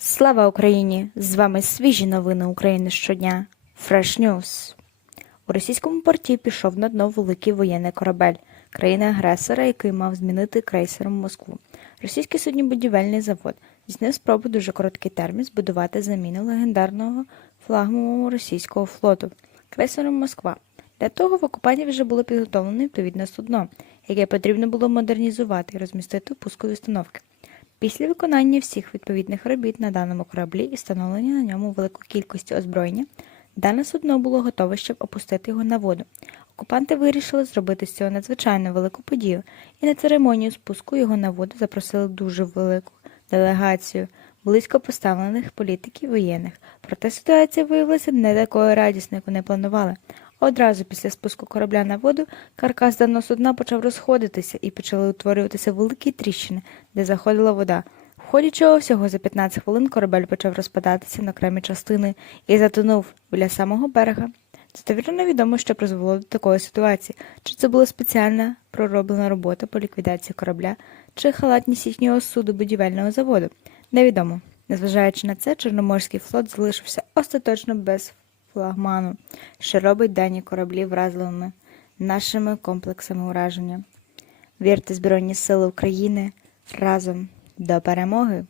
Слава Україні! З вами свіжі новини України щодня. Fresh News. У російському порті пішов на дно великий воєнний корабель країни-агресора, який мав змінити крейсером Москву. Російський суднобудівельний завод здійснив спробу дуже короткий термін збудувати заміну легендарного флагману російського флоту крейсером Москва. Для того в окупантів вже було підготовлено відповідне судно, яке потрібно було модернізувати і розмістити пускові установки. Після виконання всіх відповідних робіт на даному кораблі і встановлення на ньому великої кількості озброєння, дане судно було готове, щоб опустити його на воду. Окупанти вирішили зробити з цього надзвичайно велику подію, і на церемонію спуску його на воду запросили дуже велику делегацію близько поставлених політиків воєнних. Проте ситуація виявилася не такою радісною, як вони планували. Одразу після спуску корабля на воду каркас даного судна почав розходитися і почали утворюватися великі тріщини, де заходила вода. В ході чого всього за 15 хвилин корабель почав розпадатися на окремі частини і затонув біля самого берега. Достовірно невідомо, що призвело до такої ситуації, чи це була спеціальна пророблена робота по ліквідації корабля, чи халатність їхнього суду будівельного заводу. Невідомо. Незважаючи на це, Чорноморський флот залишився остаточно без флагману, що робить дані кораблі вразливими нашими комплексами ураження. Вірте Збройні Сили України разом до перемоги!